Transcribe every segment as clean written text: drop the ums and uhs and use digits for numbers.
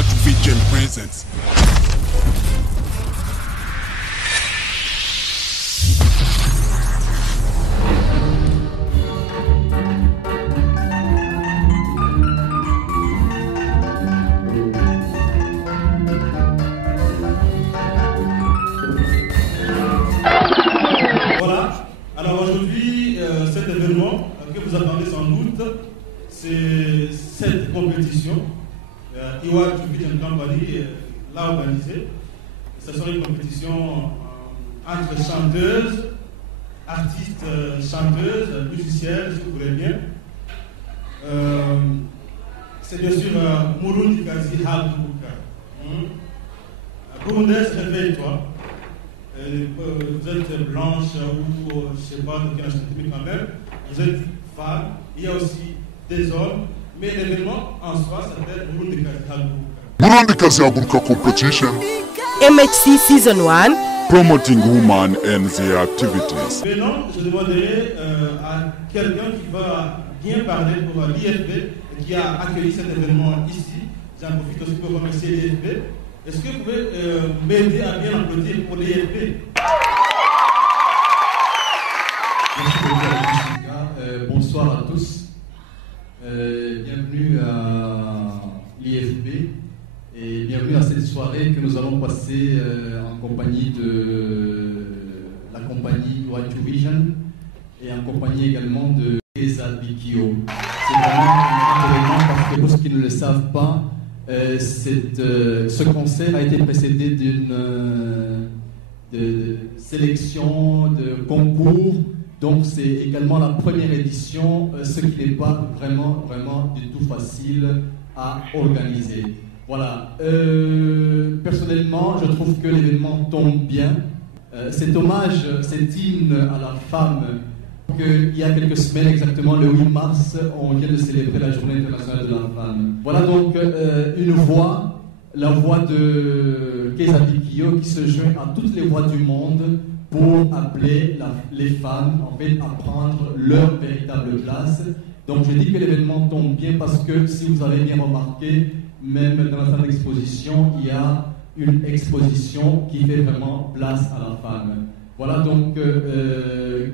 Iwaju Vision presents. Voilà, alors aujourd'hui, cet événement que vous attendez sans doute, c'est cette compétition. Iwaju Vision Company l'a organisée. Ce sera une compétition entre chanteuses, artistes, chanteuses, musiciennes, si vous voulez bien. C'est bien sûr Murundi Kazi Halbuka. Burundaise, réveille-toi. Vous êtes blanche ou je ne sais pas de quelle nationalité quand même, vous êtes femme, il y a aussi des hommes, mais l'événement en soi s'appelle Burundi Kazi Halbuka. Burundi Kazi Halbuka competition. MHC Season 1. Promoting women and their activities. Maintenant, je demanderai à quelqu'un qui va bien parler pour l'IFP qui a accueilli cet événement ici. J'en profite aussi pour remercier l'IFP. Est-ce que vous pouvez m'aider à bien applaudir pour l'IFP? Bonsoir à tous. Bienvenue à l'IFP et bienvenue à cette soirée que nous allons passer en compagnie de la compagnie Iwaju Vision et en compagnie également de Keza Bikio. C'est vraiment un événement parce que pour ceux qui ne le savent pas, ce concert a été précédé d'une sélection, de concours, donc c'est également la première édition, ce qui n'est pas vraiment du tout facile à organiser. Voilà. Personnellement, je trouve que l'événement tombe bien. Cet hommage, cet hymne à la femme, qu'il y a quelques semaines, exactement le 8 mars, on vient de célébrer la Journée internationale de la femme. Voilà donc une voix, la voix de Keza Bikio qui se joint à toutes les voix du monde pour appeler les femmes en fait, à prendre leur véritable place. Donc je dis que l'événement tombe bien parce que si vous avez bien remarqué, même dans la salle d'exposition, il y a une exposition qui fait vraiment place à la femme. Voilà donc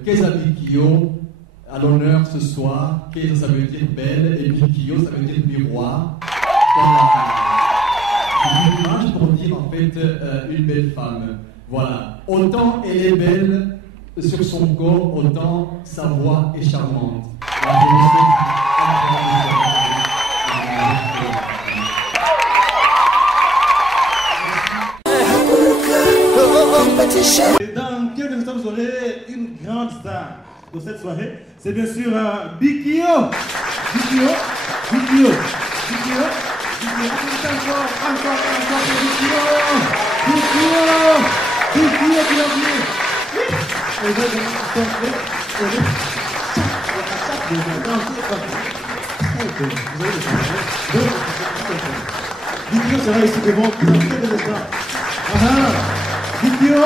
Keza Bikio à l'honneur ce soir. Keza ça veut dire belle et Bikio ça veut dire miroir. Une image pour dire en fait une belle femme. Voilà. Autant elle est belle sur son corps, autant sa voix est charmante. Et dans quelques instants, vous aurez une grande star de cette soirée. C'est bien sûr Bikio. Bikio. Bikio. Bikio. Encore pour Bikio. Bikio, bienvenue. Bikio sera ici devant vous dans quelques instants. Bikio.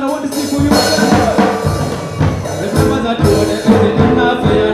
I want to see for you. Remember that you want to get enough for you.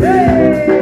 Hey!